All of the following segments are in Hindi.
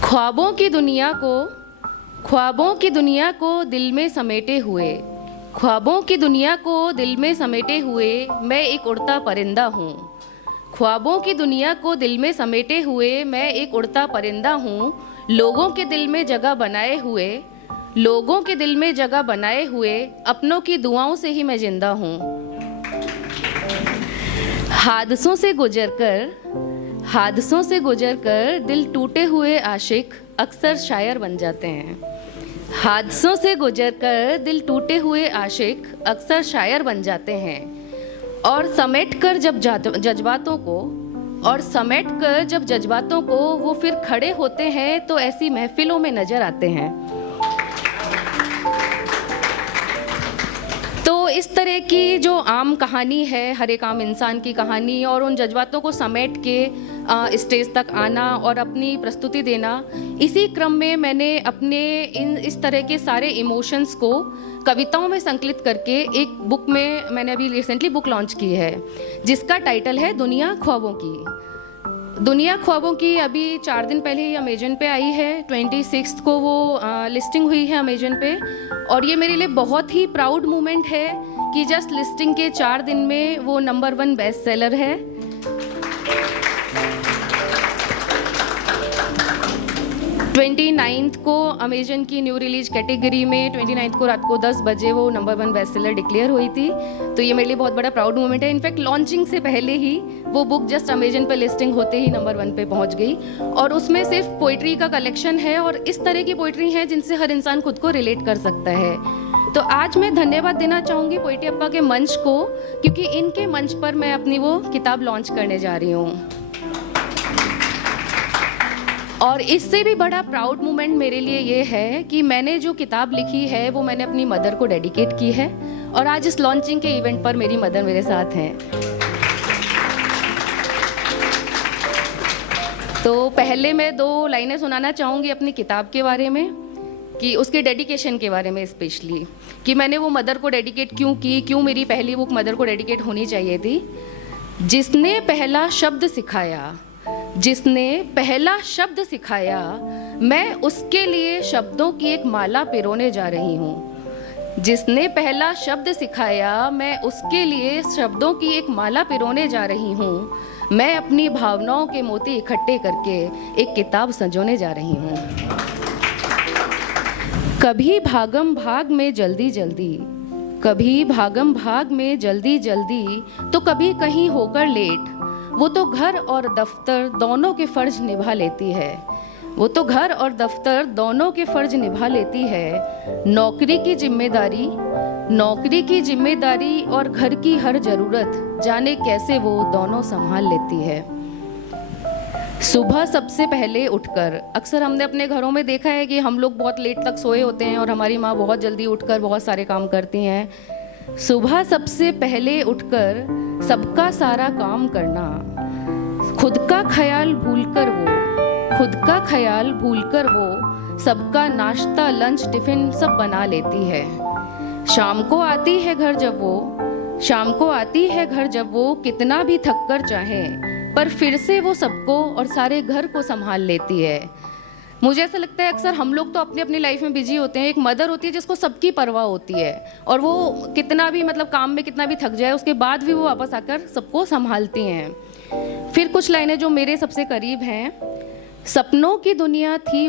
ख्वाबों की दुनिया को दिल में समेटे हुए, ख्वाबों की दुनिया को दिल में समेटे हुए मैं एक उड़ता परिंदा हूँ। ख्वाबों की दुनिया को दिल में समेटे हुए मैं एक उड़ता परिंदा हूँ। लोगों के दिल में जगह बनाए हुए, लोगों के दिल में जगह बनाए हुए अपनों की दुआओं से ही मैं जिंदा हूँ। हादसों से गुजरकर दिल टूटे हुए आशिक अक्सर शायर बन जाते हैं। हादसों से गुजरकर दिल टूटे हुए आशिक अक्सर शायर बन जाते हैं। और समेट कर जब जज्बातों को वो फिर खड़े होते हैं तो ऐसी महफिलों में नजर आते हैं। तो इस तरह की जो आम कहानी है, हर एक आम इंसान की कहानी, और उन जज्बातों को समेट के स्टेज तक आना और अपनी प्रस्तुति देना, इसी क्रम में मैंने अपने इस तरह के सारे इमोशंस को कविताओं में संकलित करके एक बुक में मैंने अभी रिसेंटली बुक लॉन्च की है, जिसका टाइटल है दुनिया ख्वाबों की। दुनिया ख्वाबों की अभी 4 दिन पहले ही अमेजन पे आई है। 26 को वो लिस्टिंग हुई है अमेजन पे, और ये मेरे लिए बहुत ही प्राउड मोमेंट है कि जस्ट लिस्टिंग के 4 दिन में वो नंबर 1 बेस्ट सेलर है। 29 को अमेजन की न्यू रिलीज कैटेगरी में 29 को रात को 10 बजे वो नंबर 1 बेस्ट सेलर डिक्लेयर हुई थी। तो ये मेरे लिए बहुत बड़ा प्राउड मोमेंट है। इनफैक्ट लॉन्चिंग से पहले ही वो बुक जस्ट अमेजन पर लिस्टिंग होते ही नंबर 1 पे पहुंच गई, और उसमें सिर्फ पोइट्री का कलेक्शन है, और इस तरह की पोइट्री है जिनसे हर इंसान खुद को रिलेट कर सकता है। तो आज मैं धन्यवाद देना चाहूँगी पोइट्री अप्पा के मंच को, क्योंकि इनके मंच पर मैं अपनी वो किताब लॉन्च करने जा रही हूँ। और इससे भी बड़ा प्राउड मोमेंट मेरे लिए ये है कि मैंने जो किताब लिखी है वो मैंने अपनी मदर को डेडिकेट की है, और आज इस लॉन्चिंग के इवेंट पर मेरी मदर मेरे साथ हैं। तो पहले मैं 2 लाइनें सुनाना चाहूँगी अपनी किताब के बारे में, कि उसके डेडिकेशन के बारे में स्पेशली, कि मैंने वो मदर को डेडिकेट क्यों की, क्यों मेरी पहली बुक मदर को डेडिकेट होनी चाहिए थी। जिसने पहला शब्द सिखाया मैं उसके लिए शब्दों की एक माला पिरोने जा रही हूँ। जिसने पहला शब्द सिखाया मैं उसके लिए शब्दों की एक माला पिरोने जा रही हूँ। मैं अपनी भावनाओं के मोती इकट्ठे करके एक किताब संजोने जा रही हूँ। कभी भागम भाग में जल्दी जल्दी तो कभी कहीं होकर लेट, वो तो घर और दफ्तर दोनों के फर्ज निभा लेती है। नौकरी की जिम्मेदारी और घर की हर जरूरत जाने कैसे वो दोनों संभाल लेती है। सुबह सबसे पहले उठकर, अक्सर हमने अपने घरों में देखा है कि हम लोग बहुत लेट तक सोए होते हैं और हमारी माँ बहुत जल्दी उठकर बहुत सारे काम करती हैं। सुबह सबसे पहले उठकर सबका सारा काम करना, खुद का ख्याल भूलकर वो सबका नाश्ता लंच टिफिन सब बना लेती है। शाम को आती है घर जब वो कितना भी थक कर चाहे, पर फिर से वो सबको और सारे घर को संभाल लेती है। मुझे ऐसा लगता है अक्सर हम लोग तो अपनी अपनी लाइफ में बिजी होते हैं, एक मदर होती है जिसको सबकी परवाह होती है, और वो कितना भी काम में कितना भी थक जाए उसके बाद भी वो वापस आकर सबको संभालती हैं। फिर कुछ लाइनें जो मेरे सबसे करीब हैं। सपनों की दुनिया थी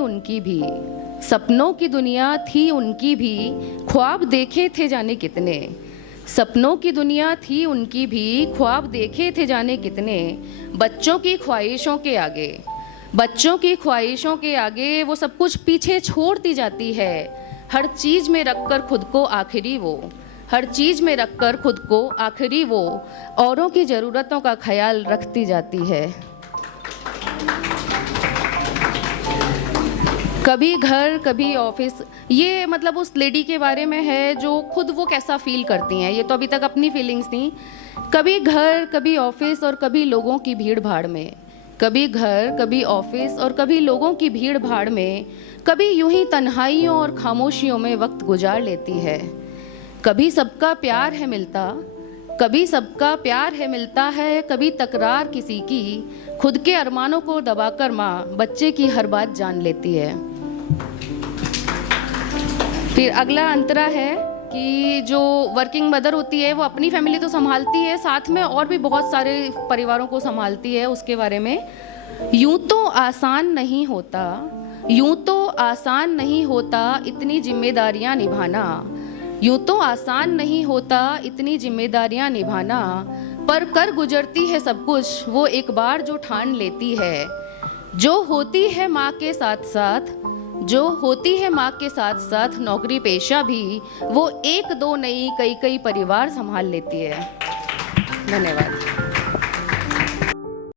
उनकी भी ख्वाब देखे थे जाने कितने। सपनों की दुनिया थी उनकी भी ख्वाब देखे थे जाने कितने। बच्चों की ख्वाहिशों के आगे वो सब कुछ पीछे छोड़ती जाती है। हर चीज में रखकर खुद को आखिरी वो औरों की ज़रूरतों का ख्याल रखती जाती है। कभी घर कभी ऑफिस, ये उस लेडी के बारे में है जो खुद वो कैसा फील करती हैं। ये तो अभी तक अपनी फीलिंग्स थी। कभी घर कभी ऑफिस और कभी लोगों की भीड़ भाड़ में, कभी यूं ही तन्हाइयों और खामोशियों में वक्त गुजार लेती है। कभी सबका प्यार है मिलता कभी सबका प्यार है मिलता है, कभी तकरार किसी की, खुद के अरमानों को दबाकर माँ बच्चे की हर बात जान लेती है। फिर अगला अंतरा है कि जो वर्किंग मदर होती है वो अपनी फैमिली तो संभालती है, साथ में और भी बहुत सारे परिवारों को संभालती है। उसके बारे में, यूं तो आसान नहीं होता, यूं तो आसान नहीं होता इतनी जिम्मेदारियां निभाना, यूं तो आसान नहीं होता इतनी जिम्मेदारियां निभाना, पर कर गुजरती है सब कुछ वो एक बार जो ठान लेती है। जो होती है माँ के साथ साथ, जो होती है माँ के साथ साथ नौकरी पेशा भी, वो एक दो नहीं कई कई परिवार संभाल लेती है। धन्यवाद।